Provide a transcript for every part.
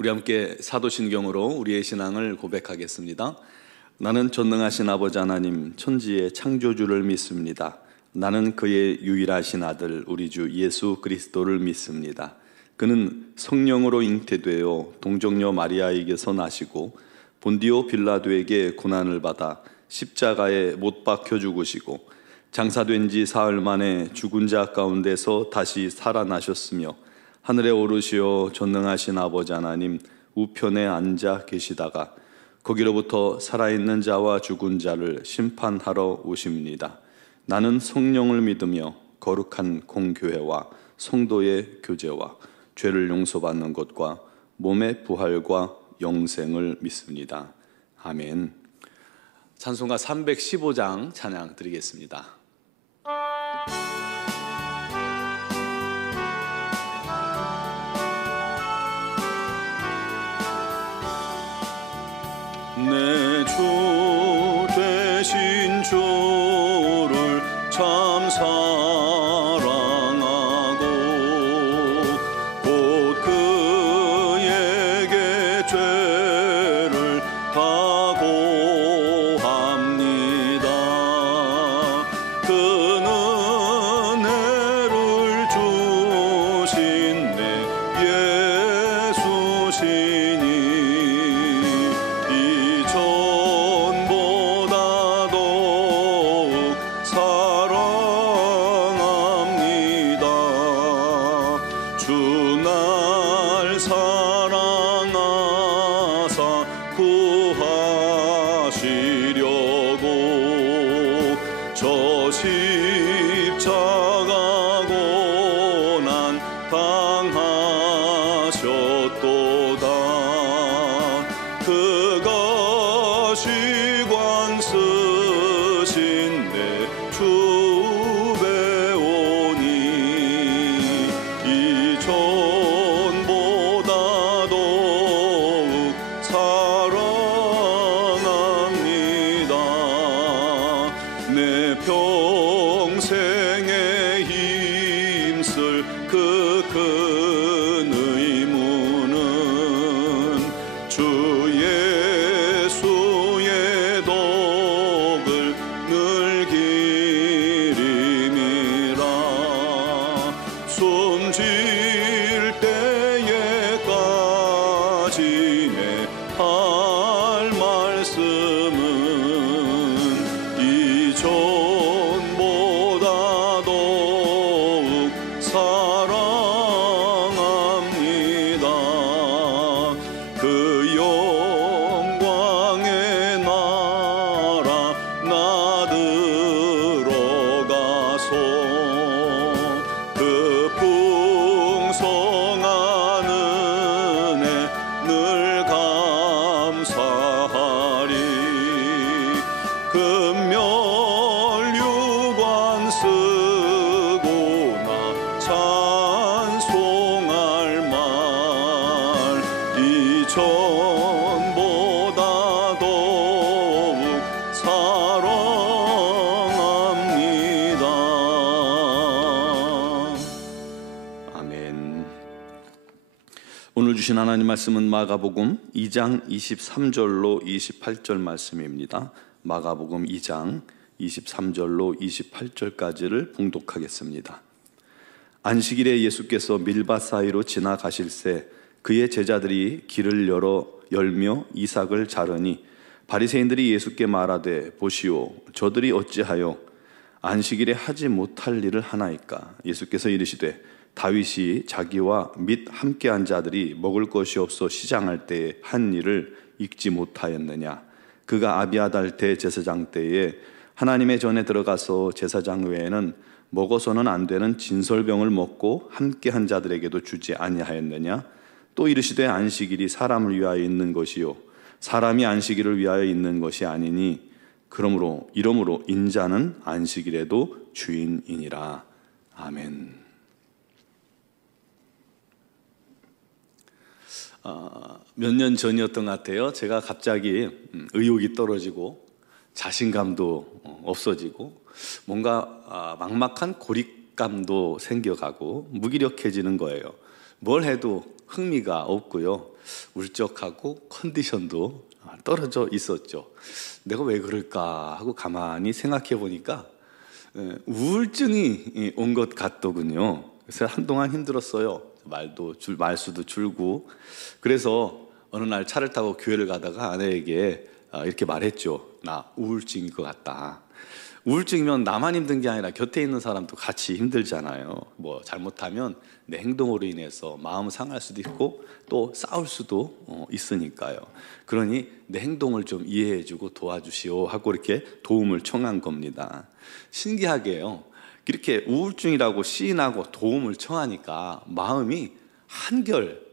우리 함께 사도신경으로 우리의 신앙을 고백하겠습니다. 나는 전능하신 아버지 하나님 천지의 창조주를 믿습니다. 나는 그의 유일하신 아들 우리 주 예수 그리스도를 믿습니다. 그는 성령으로 잉태되어 동정녀 마리아에게서 나시고 본디오 빌라도에게 고난을 받아 십자가에 못 박혀 죽으시고 장사된 지 사흘 만에 죽은 자 가운데서 다시 살아나셨으며 하늘에 오르시어 전능하신 아버지 하나님 우편에 앉아 계시다가 거기로부터 살아있는 자와 죽은 자를 심판하러 오십니다. 나는 성령을 믿으며 거룩한 공교회와 성도의 교제와 죄를 용서받는 것과 몸의 부활과 영생을 믿습니다. 아멘. 찬송가 315장 찬양 드리겠습니다. 내 주 되신 주를 참 사랑하고 곧 그에게 죄를 다 고합니다. 그는 은혜를 주신 내 예수시니 십자가 고난 당하셨도다. 그가 시관 쓰신 내 주배오니 이전보다 더욱 사랑합니다. 내 평생에 힘쓸 그 큰 의무는 주 예수의 덕을 늘 기림이라. 숨질 때에까지 내 할 말씀은 이전보다 더욱 사랑합니다. 그 영광의 나라 나 들어가서 그 풍성한 은혜 늘 감사하리. 금멸유관 쓰고나 찬송할 말 이전보다 더욱 사랑합니다. 아멘. 오늘 주신 하나님 말씀은 마가복음 2장 23절로 28절 말씀입니다. 마가복음 2장 23절로 28절까지를 봉독하겠습니다. 안식일에 예수께서 밀밭 사이로 지나가실새 그의 제자들이 길을 열며 이삭을 자르니 바리새인들이 예수께 말하되 보시오 저들이 어찌하여 안식일에 하지 못할 일을 하나이까. 예수께서 이르시되 다윗이 자기와 및 함께한 자들이 먹을 것이 없어 시장할 때에 한 일을 읽지 못하였느냐. 그가 아비아달 대제사장 때에 하나님의 전에 들어가서 제사장 외에는 먹어서는 안 되는 진설병을 먹고 함께한 자들에게도 주지 아니하였느냐. 또 이르시되 안식일이 사람을 위하여 있는 것이요 사람이 안식일을 위하여 있는 것이 아니니 이러므로 인자는 안식일에도 주인이니라. 아멘. 몇 년 전이었던 것 같아요. 제가 갑자기 의욕이 떨어지고 자신감도 없어지고 뭔가 막막한 고립감도 생겨가고 무기력해지는 거예요. 뭘 해도 흥미가 없고요. 울적하고 컨디션도 떨어져 있었죠. 내가 왜 그럴까 하고 가만히 생각해 보니까 우울증이 온 것 같더군요. 그래서 한동안 힘들었어요. 말수도 줄고. 그래서 어느 날 차를 타고 교회를 가다가 아내에게 이렇게 말했죠. 나 우울증일 것 같다. 우울증이면 나만 힘든 게 아니라 곁에 있는 사람도 같이 힘들잖아요. 뭐 잘못하면 내 행동으로 인해서 마음 상할 수도 있고 또 싸울 수도 있으니까요. 그러니 내 행동을 좀 이해해주고 도와주시오 하고 이렇게 도움을 청한 겁니다. 신기하게요. 이렇게 우울증이라고 시인하고 도움을 청하니까 마음이 한결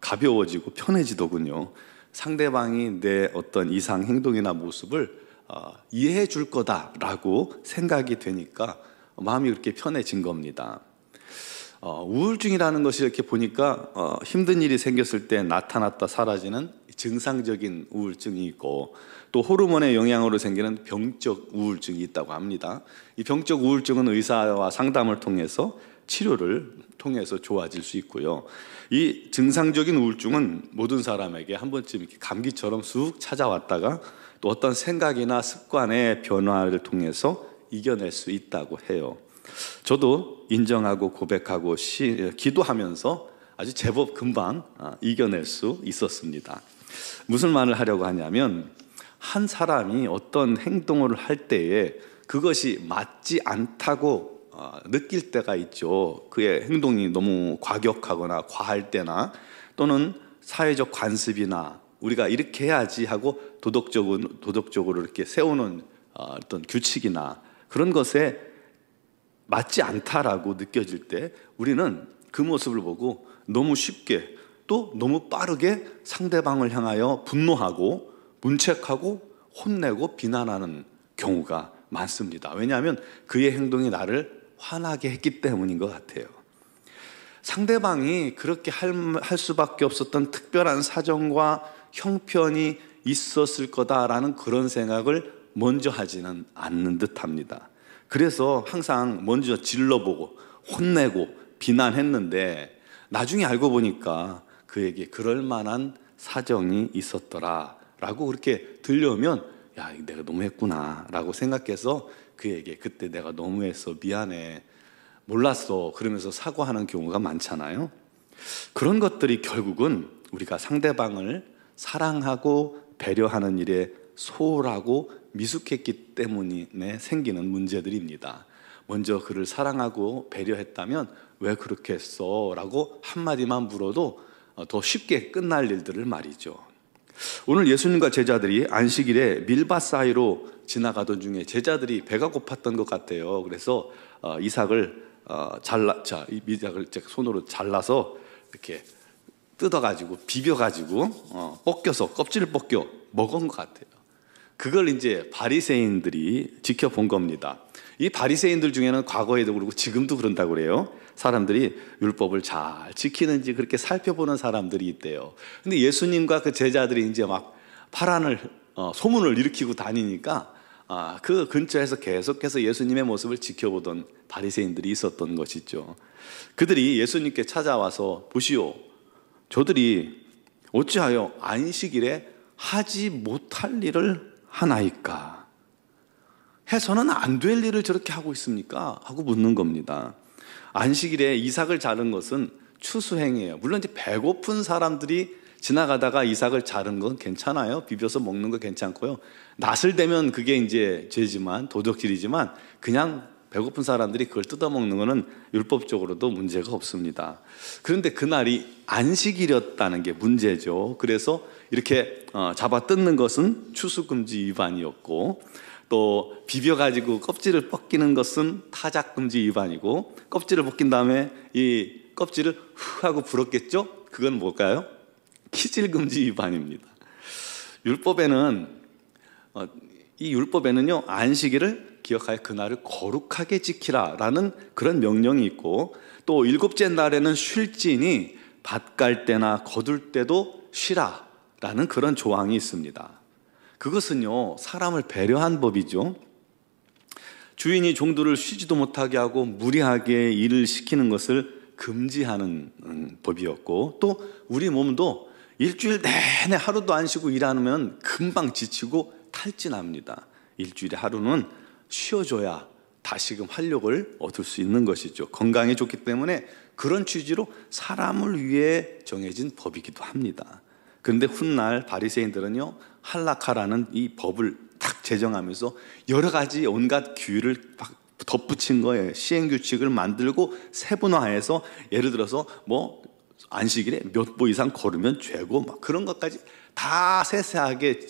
가벼워지고 편해지더군요. 상대방이 내 어떤 이상 행동이나 모습을 이해해 줄 거다라고 생각이 되니까 마음이 그렇게 편해진 겁니다. 우울증이라는 것이 이렇게 보니까 힘든 일이 생겼을 때 나타났다 사라지는 증상적인 우울증이 있고 또 호르몬의 영향으로 생기는 병적 우울증이 있다고 합니다. 이 병적 우울증은 의사와 상담을 통해서 치료를 통해서 좋아질 수 있고요. 이 증상적인 우울증은 모든 사람에게 한 번쯤 이렇게 감기처럼 쑥 찾아왔다가 또 어떤 생각이나 습관의 변화를 통해서 이겨낼 수 있다고 해요. 저도 인정하고 고백하고 기도하면서 아주 제법 금방 이겨낼 수 있었습니다. 무슨 말을 하려고 하냐면 한 사람이 어떤 행동을 할 때에 그것이 맞지 않다고 느낄 때가 있죠. 그의 행동이 너무 과격하거나 과할 때나 또는 사회적 관습이나 우리가 이렇게 해야지 하고 도덕적으로 이렇게 세우는 어떤 규칙이나 그런 것에 맞지 않다라고 느껴질 때 우리는 그 모습을 보고 너무 쉽게 또 너무 빠르게 상대방을 향하여 분노하고 문책하고 혼내고 비난하는 경우가 많습니다. 왜냐하면 그의 행동이 나를 화나게 했기 때문인 것 같아요. 상대방이 그렇게 할 수밖에 없었던 특별한 사정과 형편이 있었을 거다라는 그런 생각을 먼저 하지는 않는 듯합니다. 그래서 항상 먼저 질러보고 혼내고 비난했는데 나중에 알고 보니까 그에게 그럴 만한 사정이 있었더라라고 그렇게 들려오면 야, 내가 너무했구나라고 생각해서 그에게 그때 내가 너무해서 미안해, 몰랐어 그러면서 사과하는 경우가 많잖아요. 그런 것들이 결국은 우리가 상대방을 사랑하고 배려하는 일에 소홀하고 미숙했기 때문에 생기는 문제들입니다. 먼저 그를 사랑하고 배려했다면 왜 그렇게 했어? 라고 한마디만 물어도 더 쉽게 끝날 일들을 말이죠. 오늘 예수님과 제자들이 안식일에 밀밭 사이로 지나가던 중에 제자들이 배가 고팠던 것 같아요. 그래서 이삭을 이삭을 손으로 잘라서 이렇게 뜯어가지고 비벼가지고 벗겨서 껍질을 벗겨 먹은 것 같아요. 그걸 이제 바리새인들이 지켜본 겁니다. 이 바리새인들 중에는 과거에도 그렇고 지금도 그런다고 그래요. 사람들이 율법을 잘 지키는지 그렇게 살펴보는 사람들이 있대요. 근데 예수님과 그 제자들이 이제 막 소문을 일으키고 다니니까 그 근처에서 계속해서 예수님의 모습을 지켜보던 바리새인들이 있었던 것이죠. 그들이 예수님께 찾아와서 보시오, 저들이 어찌하여 안식일에 하지 못할 일을 하나이까? 해서는 안 될 일을 저렇게 하고 있습니까? 하고 묻는 겁니다. 안식일에 이삭을 자른 것은 추수행위예요. 물론 이제 배고픈 사람들이 지나가다가 이삭을 자른 건 괜찮아요. 비벼서 먹는 거 괜찮고요. 낫을 대면 그게 이제 죄지만, 도적질이지만 그냥 배고픈 사람들이 그걸 뜯어먹는 거는 율법적으로도 문제가 없습니다. 그런데 그날이 안식일이었다는 게 문제죠. 그래서 이렇게 잡아 뜯는 것은 추수금지 위반이었고, 또 비벼가지고 껍질을 벗기는 것은 타작금지 위반이고, 껍질을 벗긴 다음에 이 껍질을 후 하고 불었겠죠? 그건 뭘까요? 키질금지 위반입니다. 이 율법에는요, 안식일을 기억하여 그날을 거룩하게 지키라라는 그런 명령이 있고, 또 일곱째 날에는 쉴지니 밭 갈 때나 거둘 때도 쉬라라는 그런 조항이 있습니다. 그것은요, 사람을 배려한 법이죠. 주인이 종들을 쉬지도 못하게 하고 무리하게 일을 시키는 것을 금지하는 법이었고, 또 우리 몸도 일주일 내내 하루도 안 쉬고 일하면 금방 지치고 탈진합니다. 일주일에 하루는 쉬어줘야 다시금 활력을 얻을 수 있는 것이죠. 건강에 좋기 때문에 그런 취지로 사람을 위해 정해진 법이기도 합니다. 그런데 훗날 바리새인들은요, 할라카라는 이 법을 딱 제정하면서 여러 가지 온갖 규율을 덧붙인 거예요. 시행규칙을 만들고 세분화해서, 예를 들어서 뭐 안식일에 몇 보 이상 걸으면 죄고, 막 그런 것까지 다 세세하게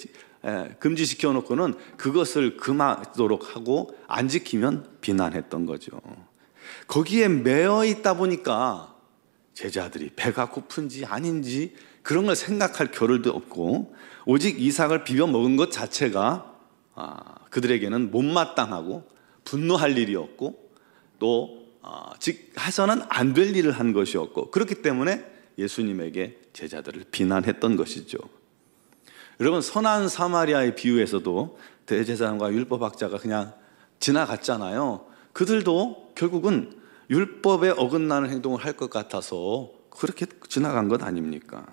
금지시켜 놓고는 그것을 금하도록 하고 안 지키면 비난했던 거죠. 거기에 매여 있다 보니까 제자들이 배가 고픈지 아닌지 그런 걸 생각할 겨를도 없고, 오직 이삭을 비벼 먹은 것 자체가 그들에게는 못마땅하고 분노할 일이었고, 또 해서는 안 될 일을 한 것이었고, 그렇기 때문에 예수님에게 제자들을 비난했던 것이죠. 여러분, 선한 사마리아의 비유에서도 대제사장과 율법학자가 그냥 지나갔잖아요. 그들도 결국은 율법에 어긋나는 행동을 할 것 같아서 그렇게 지나간 것 아닙니까?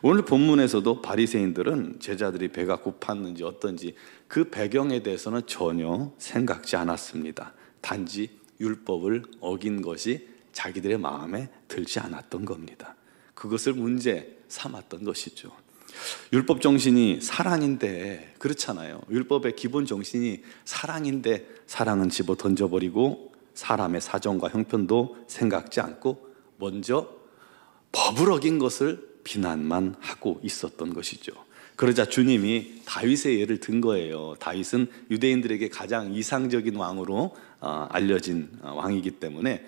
오늘 본문에서도 바리새인들은 제자들이 배가 고팠는지 어떤지 그 배경에 대해서는 전혀 생각지 않았습니다. 단지 율법을 어긴 것이 자기들의 마음에 들지 않았던 겁니다. 그것을 문제 삼았던 것이죠. 율법 정신이 사랑인데, 그렇잖아요. 율법의 기본 정신이 사랑인데 사랑은 집어 던져버리고 사람의 사정과 형편도 생각지 않고 먼저 법을 어긴 것을 비난만 하고 있었던 것이죠. 그러자 주님이 다윗의 예를 든 거예요. 다윗은 유대인들에게 가장 이상적인 왕으로 알려진 왕이기 때문에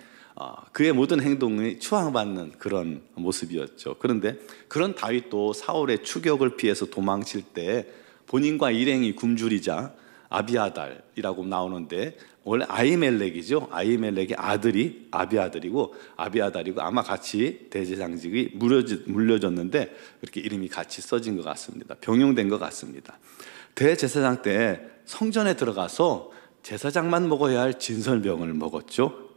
그의 모든 행동이 추앙받는 그런 모습이었죠. 그런데 그런 다윗도 사울의 추격을 피해서 도망칠 때 본인과 일행이 굶주리자 아비아달이라고 나오는데, 원래 아히멜렉이죠. 아히멜렉의 아들이 아비아달이고 아마 같이 대제사장직이 물려졌는데 그렇게 이름이 같이 써진 것 같습니다. 병용된 것 같습니다. 대제사장 때 성전에 들어가서 제사장만 먹어야 할 진설병을 먹었죠.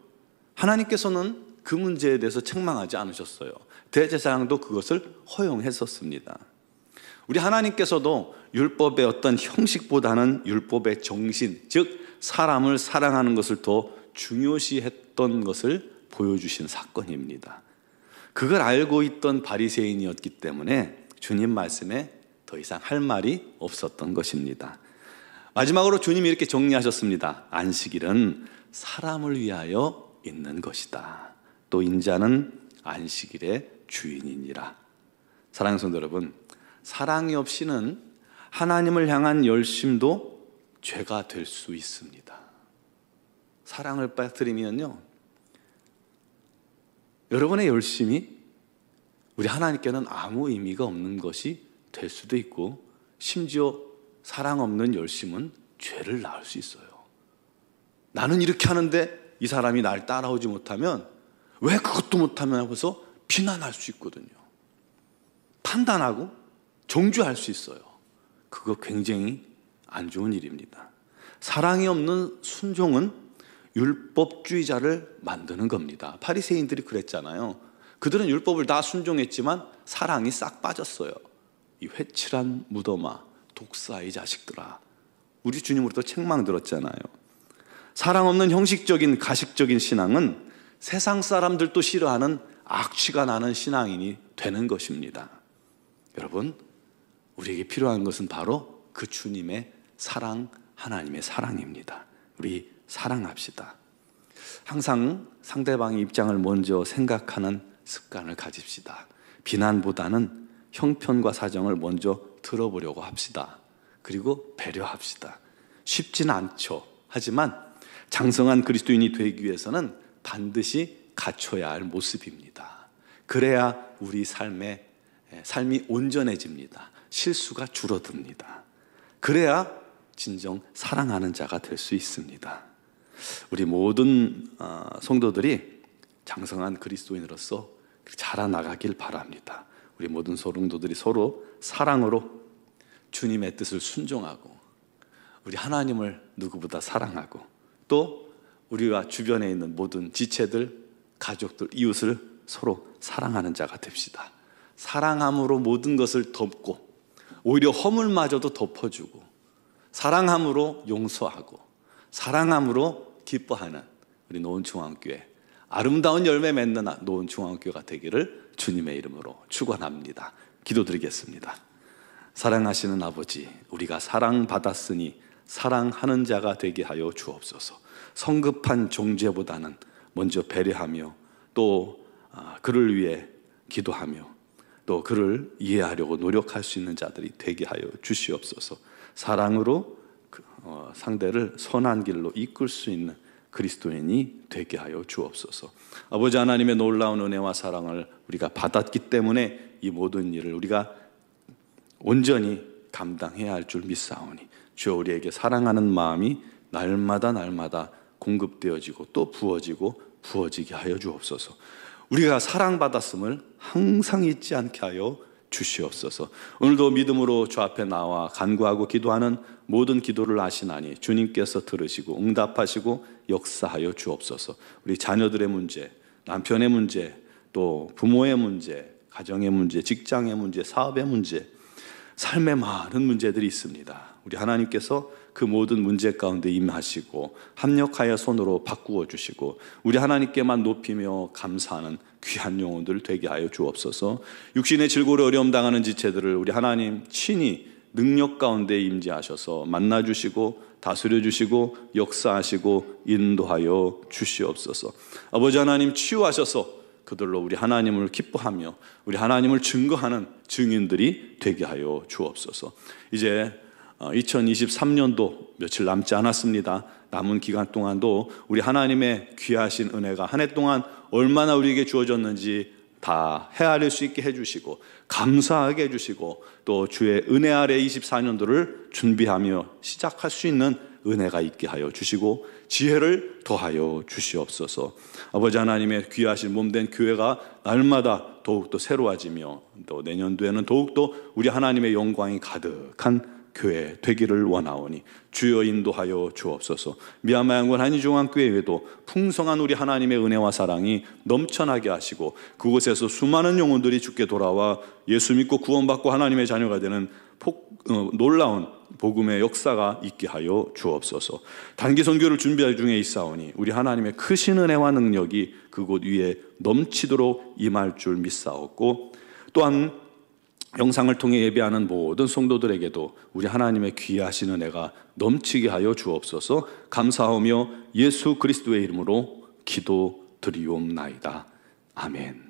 하나님께서는 그 문제에 대해서 책망하지 않으셨어요. 대제사장도 그것을 허용했었습니다. 우리 하나님께서도 율법의 어떤 형식보다는 율법의 정신, 즉 사람을 사랑하는 것을 더 중요시했던 것을 보여주신 사건입니다. 그걸 알고 있던 바리새인이었기 때문에 주님 말씀에 더 이상 할 말이 없었던 것입니다. 마지막으로 주님이 이렇게 정리하셨습니다. 안식일은 사람을 위하여 있는 것이다. 또 인자는 안식일의 주인이니라. 사랑하는 성도 여러분, 사랑이 없이는 하나님을 향한 열심도 죄가 될 수 있습니다. 사랑을 빠뜨리면요, 여러분의 열심이 우리 하나님께는 아무 의미가 없는 것이 될 수도 있고, 심지어 사랑 없는 열심은 죄를 낳을 수 있어요. 나는 이렇게 하는데 이 사람이 날 따라오지 못하면 왜 그것도 못하면 하고서 비난할 수 있거든요. 판단하고 정죄할 수 있어요. 그거 굉장히 안 좋은 일입니다. 사랑이 없는 순종은 율법주의자를 만드는 겁니다. 바리새인들이 그랬잖아요. 그들은 율법을 다 순종했지만 사랑이 싹 빠졌어요. 이 회칠한 무덤아, 독사의 자식들아. 우리 주님으로부터 책망 들었잖아요. 사랑 없는 형식적인 가식적인 신앙은 세상 사람들도 싫어하는 악취가 나는 신앙인이 되는 것입니다. 여러분, 우리에게 필요한 것은 바로 그 주님의 사랑, 하나님의 사랑입니다. 우리 사랑합시다. 항상 상대방의 입장을 먼저 생각하는 습관을 가집시다. 비난보다는 형편과 사정을 먼저 들어보려고 합시다. 그리고 배려합시다. 쉽지는 않죠. 하지만 장성한 그리스도인이 되기 위해서는 반드시 갖춰야 할 모습입니다. 그래야 우리 삶이 온전해집니다. 실수가 줄어듭니다. 그래야 진정 사랑하는 자가 될 수 있습니다. 우리 모든 성도들이 장성한 그리스도인으로서 자라나가길 바랍니다. 우리 모든 성도들이 서로 사랑으로 주님의 뜻을 순종하고 우리 하나님을 누구보다 사랑하고 또 우리와 주변에 있는 모든 지체들, 가족들, 이웃을 서로 사랑하는 자가 됩시다. 사랑함으로 모든 것을 덮고 오히려 허물마저도 덮어주고 사랑함으로 용서하고 사랑함으로 기뻐하는 우리 노원중앙교회, 아름다운 열매 맺는 노원중앙교회가 되기를 주님의 이름으로 축원합니다. 기도드리겠습니다. 사랑하시는 아버지, 우리가 사랑받았으니 사랑하는 자가 되게 하여 주옵소서. 성급한 종죄보다는 먼저 배려하며 또 그를 위해 기도하며 또 그를 이해하려고 노력할 수 있는 자들이 되게 하여 주시옵소서. 사랑으로 상대를 선한 길로 이끌 수 있는 그리스도인이 되게 하여 주옵소서. 아버지 하나님의 놀라운 은혜와 사랑을 우리가 받았기 때문에 이 모든 일을 우리가 온전히 감당해야 할 줄 믿사오니 주여, 우리에게 사랑하는 마음이 날마다 공급되어지고 또 부어지게 하여 주옵소서. 우리가 사랑받았음을 항상 잊지 않게 하여 주시옵소서. 오늘도 믿음으로 주 앞에 나와 간구하고 기도하는 모든 기도를 아시나니 주님께서 들으시고 응답하시고 역사하여 주옵소서. 우리 자녀들의 문제, 남편의 문제, 또 부모의 문제, 가정의 문제, 직장의 문제, 사업의 문제, 삶의 많은 문제들이 있습니다. 우리 하나님께서 그 모든 문제 가운데 임하시고 합력하여 손으로 바꾸어 주시고 우리 하나님께만 높이며 감사하는 귀한 영혼들 되게 하여 주옵소서. 육신의 질고로 어려움 당하는 지체들을 우리 하나님 친히 능력 가운데 임재하셔서 만나주시고 다스려주시고 역사하시고 인도하여 주시옵소서. 아버지 하나님, 치유하셔서 그들로 우리 하나님을 기뻐하며 우리 하나님을 증거하는 증인들이 되게 하여 주옵소서. 이제 2023년도 며칠 남지 않았습니다. 남은 기간 동안도 우리 하나님의 귀하신 은혜가 한 해 동안 얼마나 우리에게 주어졌는지 다 헤아릴 수 있게 해주시고 감사하게 해주시고 또 주의 은혜 아래 24년도를 준비하며 시작할 수 있는 은혜가 있게 하여 주시고 지혜를 더하여 주시옵소서. 아버지 하나님의 귀하신 몸된 교회가 날마다 더욱더 새로워지며 또 내년도에는 더욱더 우리 하나님의 영광이 가득한 교회 되기를 원하오니 주여 인도하여 주옵소서. 미얀마 양군 한인중앙교회 외에도 풍성한 우리 하나님의 은혜와 사랑이 넘쳐나게 하시고 그곳에서 수많은 영혼들이 주께 돌아와 예수 믿고 구원받고 하나님의 자녀가 되는 놀라운 복음의 역사가 있게 하여 주옵소서. 단기 선교를 준비할 중에 있사오니 우리 하나님의 크신 은혜와 능력이 그곳 위에 넘치도록 임할 줄 믿사옵고 또한 영상을 통해 예배하는 모든 성도들에게도 우리 하나님의 귀하신 은혜가 넘치게 하여 주옵소서. 감사하며 예수 그리스도의 이름으로 기도드리옵나이다. 아멘.